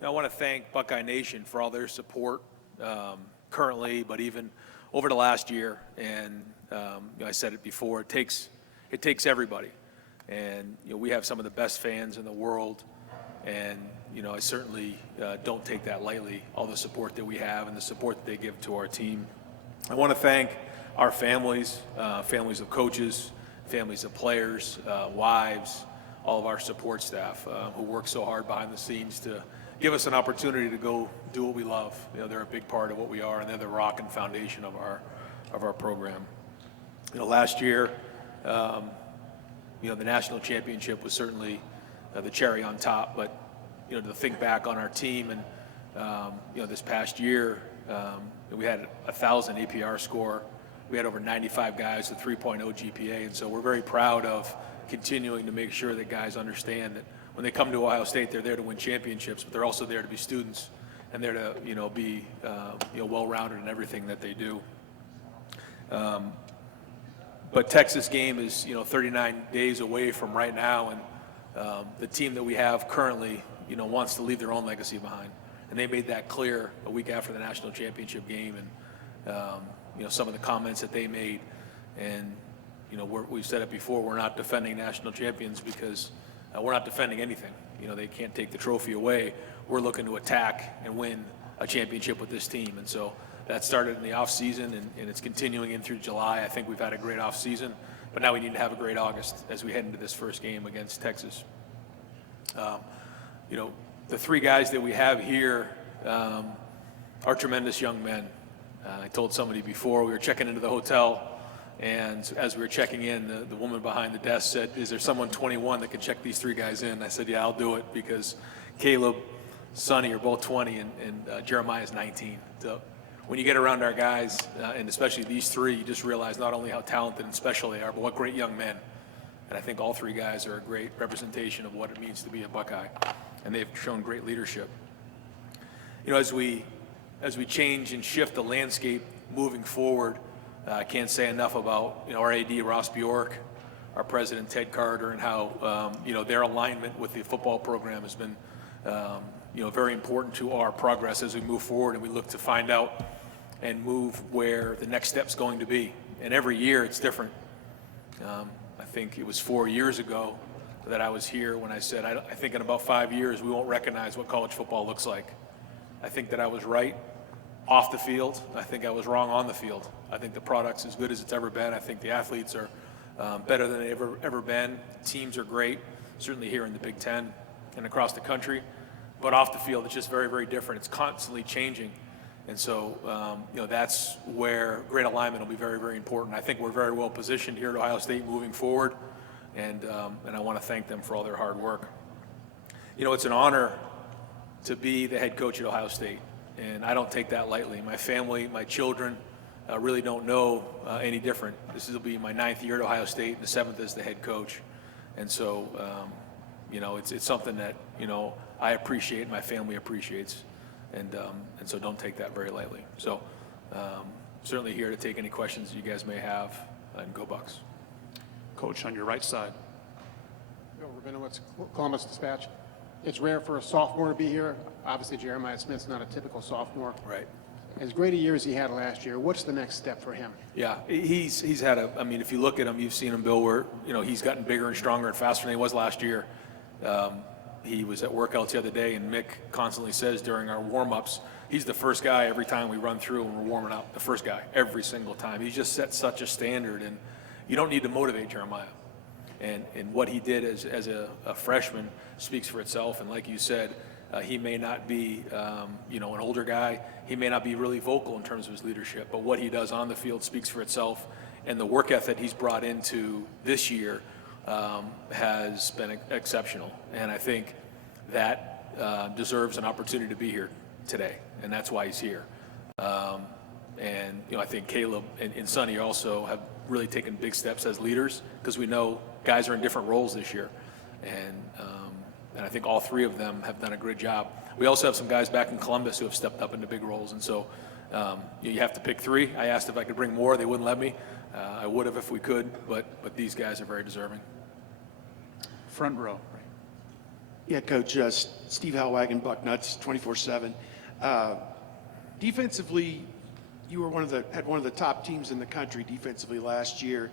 I want to thank Buckeye Nation for all their support currently, but even over the last year. And I said it before, it takes everybody. And we have some of the best fans in the world. And I certainly don't take that lightly, all the support that we have and the support that they give to our team. I want to thank our families, families of coaches, families of players, wives, all of our support staff who work so hard behind the scenes to give us an opportunity to go do what we love. They're a big part of what we are, and they're the rock and foundation of our program. Last year, the national championship was certainly the cherry on top, but to think back on our team and this past year, we had 1,000 APR score. We had over 95 guys with 3.0 GPA, and so we're very proud of continuing to make sure that guys understand that when they come to Ohio State, they're there to win championships, but they're also there to be students and there to be well-rounded in everything that they do. But Texas game is 39 days away from right now, and the team that we have currently wants to leave their own legacy behind, and they made that clear a week after the national championship game, and some of the comments that they made, and we've said it before, we're not defending national champions because we're not defending anything. They can't take the trophy away. We're looking to attack and win a championship with this team. And so that started in the off season, and it's continuing in through July. I think we've had a great off season, but now we need to have a great August as we head into this first game against Texas. The three guys that we have here are tremendous young men. I told somebody before, we were checking into the hotel, and as we were checking in, the woman behind the desk said, "Is there someone 21 that can check these three guys in?" I said, "Yeah, I'll do it," because Caleb, Sonny are both 20, and Jeremiah is 19. So when you get around our guys, and especially these three, you just realize not only how talented and special they are, but what great young men. And I think all three guys are a great representation of what it means to be a Buckeye, and they've shown great leadership. As we change and shift the landscape moving forward, I can't say enough about our AD Ross Bjork, our president Ted Carter, and how their alignment with the football program has been very important to our progress as we move forward and we look to find out and move where the next step's going to be. And every year it's different. I think it was 4 years ago that I was here when I said I think in about 5 years we won't recognize what college football looks like. I think that I was right off the field. I think I was wrong on the field. I think the product's as good as it's ever been. I think the athletes are better than they've ever been. Teams are great, certainly here in the Big Ten and across the country. But off the field, it's just very, very different. It's constantly changing. And so, that's where great alignment will be very, very important. I think we're very well positioned here at Ohio State moving forward, and I want to thank them for all their hard work. It's an honor to be the head coach at Ohio State, and I don't take that lightly. My family, my children really don't know any different. This will be my 9th year at Ohio State and the 7th as the head coach. And so, it's something that, I appreciate and my family appreciates. And so don't take that very lightly. So certainly here to take any questions you guys may have, and go Bucks. Coach, on your right side. Bill Rabinowitz, Columbus Dispatch. It's rare for a sophomore to be here. Obviously, Jeremiah Smith's not a typical sophomore. Right. As great a year as he had last year, what's the next step for him? Yeah, he's had if you look at him, you've seen him, Bill, where, he's gotten bigger and stronger and faster than he was last year. He was at workouts the other day, and Mick constantly says during our warm-ups, he's the first guy every time we run through and we're warming up, the first guy, every single time. He just set such a standard, and you don't need to motivate Jeremiah. And what he did as a freshman speaks for itself, and like you said, he may not be, an older guy. He may not be really vocal in terms of his leadership, but what he does on the field speaks for itself, and the work ethic he's brought into this year has been exceptional, and I think that deserves an opportunity to be here today, and that's why he's here. And I think Caleb and Sonny also have really taken big steps as leaders, because we know guys are in different roles this year, and I think all three of them have done a great job. We also have some guys back in Columbus who have stepped up into big roles, and so you have to pick three. I asked if I could bring more. They wouldn't let me. I would have if we could, but these guys are very deserving. Front row. Yeah, Coach, Steve Hellwagon, Bucknuts, 24/7. Defensively, you were had one of the top teams in the country defensively last year.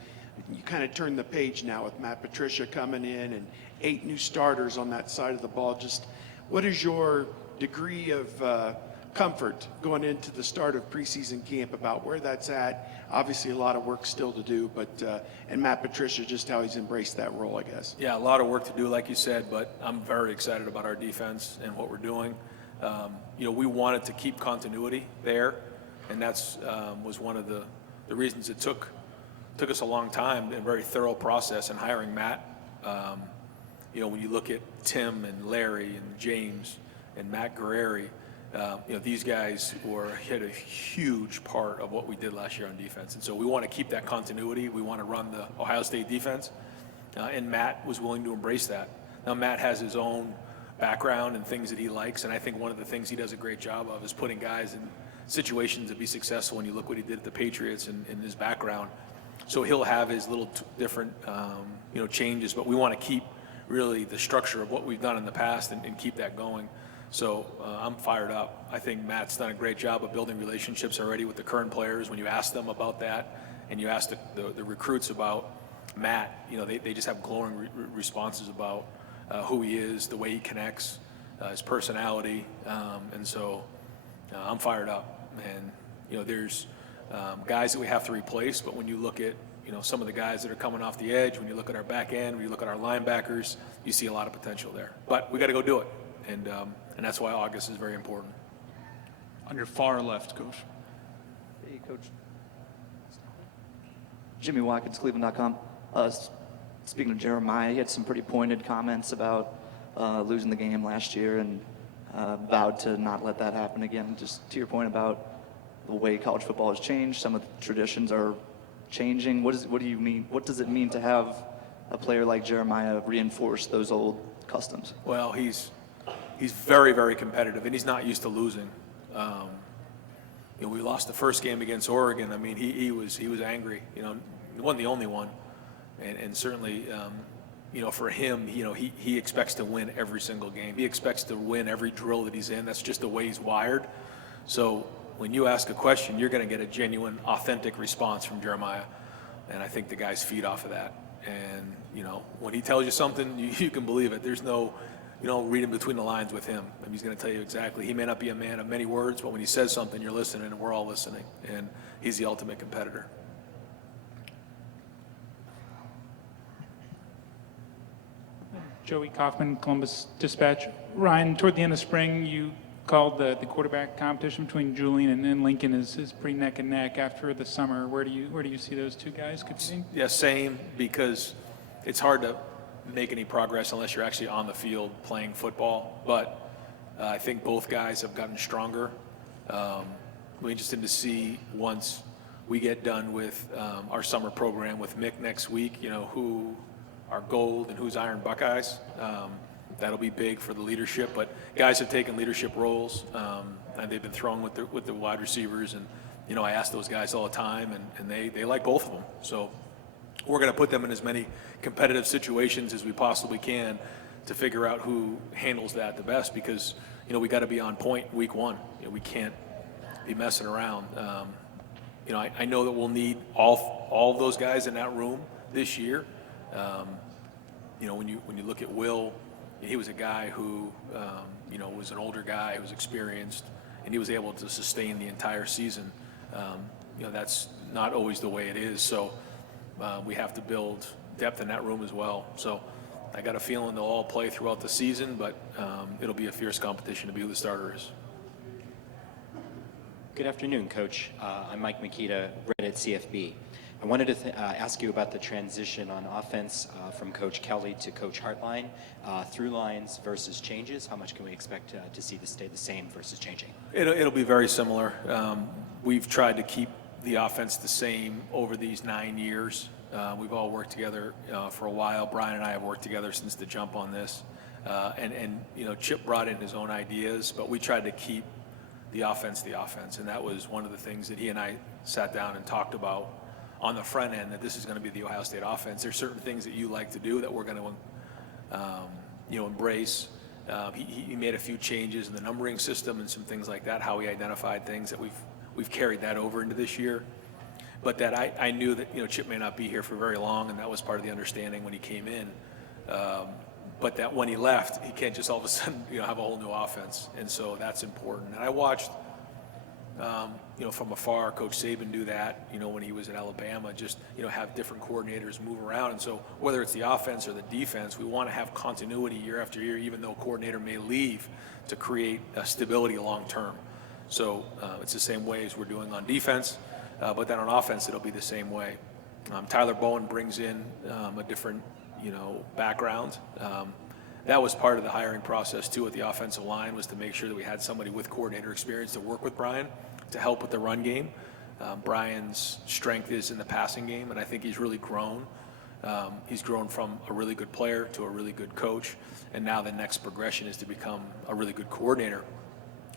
You kind of turned the page now with Matt Patricia coming in and 8 new starters on that side of the ball. Just what is your degree of comfort going into the start of preseason camp about where that's at? Obviously, a lot of work still to do, but and Matt Patricia, just how he's embraced that role, I guess. Yeah, a lot of work to do, like you said, but I'm very excited about our defense and what we're doing. We wanted to keep continuity there, and that's was one of the reasons it took us a long time and very thorough process in hiring Matt. When you look at Tim and Larry and James and Matt Guerrieri, these guys had a huge part of what we did last year on defense. And so we want to keep that continuity. We want to run the Ohio State defense. And Matt was willing to embrace that. Now, Matt has his own background and things that he likes. And I think one of the things he does a great job of is putting guys in situations to be successful. When you look what he did at the Patriots and in his background. So he'll have his little different, changes. But we want to keep really the structure of what we've done in the past and keep that going. So I'm fired up. I think Matt's done a great job of building relationships already with the current players. When you ask them about that and you ask the recruits about Matt, they just have glowing responses about who he is, the way he connects, his personality. And so I'm fired up. And, there's guys that we have to replace, but when you look at, some of the guys that are coming off the edge, when you look at our back end, when you look at our linebackers, you see a lot of potential there. But we got to go do it. And that's why August is very important. On your far left, Coach. Hey, Coach. Jimmy Watkins, Cleveland.com. Speaking of Jeremiah, he had some pretty pointed comments about losing the game last year and vowed to not let that happen again. Just to your point about the way college football has changed, some of the traditions are changing. What do you mean? What does it mean to have a player like Jeremiah reinforce those old customs? Well, he's very, very competitive, and he's not used to losing. We lost the first game against Oregon. I mean, he was angry. He wasn't the only one, and certainly, for him, he expects to win every single game. He expects to win every drill that he's in. That's just the way he's wired. So when you ask a question, you're going to get a genuine, authentic response from Jeremiah, and I think the guys feed off of that. And when he tells you something, you can believe it. There's no reading between the lines with him. And he's going to tell you exactly. He may not be a man of many words, but when he says something, you're listening, and we're all listening. And he's the ultimate competitor. Joey Kaufman, Columbus Dispatch. Ryan, toward the end of spring, you called the quarterback competition between Julian and Lincoln is pretty neck and neck after the summer. Where do you see those two guys competing? Yeah, same, because it's hard to make any progress unless you're actually on the field playing football. But I think both guys have gotten stronger. We're interested to see once we get done with our summer program with Mick next week, who are gold and who's Iron Buckeyes. That'll be big for the leadership. But guys have taken leadership roles, and they've been thrown with the wide receivers. And, I ask those guys all the time, and they like both of them. So we're going to put them in as many competitive situations as we possibly can to figure out who handles that the best, because, we got to be on point week one. We can't be messing around. I know that we'll need all of those guys in that room this year. When you look at Will, he was a guy who, was an older guy who was experienced, and he was able to sustain the entire season. That's not always the way it is. So we have to build depth in that room as well. So I got a feeling they'll all play throughout the season, but it'll be a fierce competition to be who the starter is. Good afternoon, Coach. I'm Mike Makita, Reddit CFB. I wanted to ask you about the transition on offense from Coach Kelly to Coach Hartline, through lines versus changes. How much can we expect to see this stay the same versus changing? It'll be very similar. We've tried to keep the offense the same over these 9 years. We've all worked together for a while. Brian and I have worked together since the jump on this. And Chip brought in his own ideas, but we tried to keep the offense. And that was one of the things that he and I sat down and talked about on the front end, that this is going to be the Ohio State offense. There's certain things that you like to do that we're going to, embrace. He made a few changes in the numbering system and some things like that, how he identified things that we've carried that over into this year. But that I knew that, Chip may not be here for very long, and that was part of the understanding when he came in. But that when he left, he can't just all of a sudden, have a whole new offense. And so that's important. And I watched, from afar, Coach Saban do that, when he was at Alabama, just, have different coordinators move around. And so whether it's the offense or the defense, we want to have continuity year after year, even though a coordinator may leave, to create stability long term. So it's the same way as we're doing on defense, but then on offense, it'll be the same way. Tyler Bowen brings in a different, background. That was part of the hiring process too at the offensive line, was to make sure that we had somebody with coordinator experience to work with Brian to help with the run game. Brian's strength is in the passing game, and I think he's really grown. He's grown from a really good player to a really good coach, and now the next progression is to become a really good coordinator.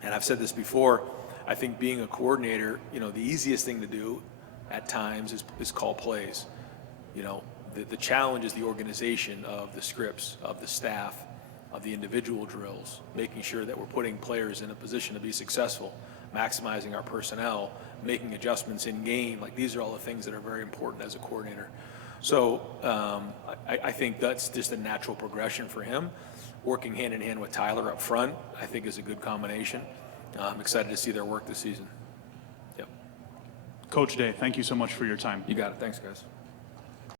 And I've said this before, I think being a coordinator, the easiest thing to do at times is call plays. The challenge is the organization of the scripts, of the staff, of the individual drills, making sure that we're putting players in a position to be successful, maximizing our personnel, making adjustments in game. Like, these are all the things that are very important as a coordinator. So I think that's just a natural progression for him. Working hand in hand with Tyler up front, I think, is a good combination. I'm excited to see their work this season. Yep. Coach Day, thank you so much for your time. You got it. Thanks, guys.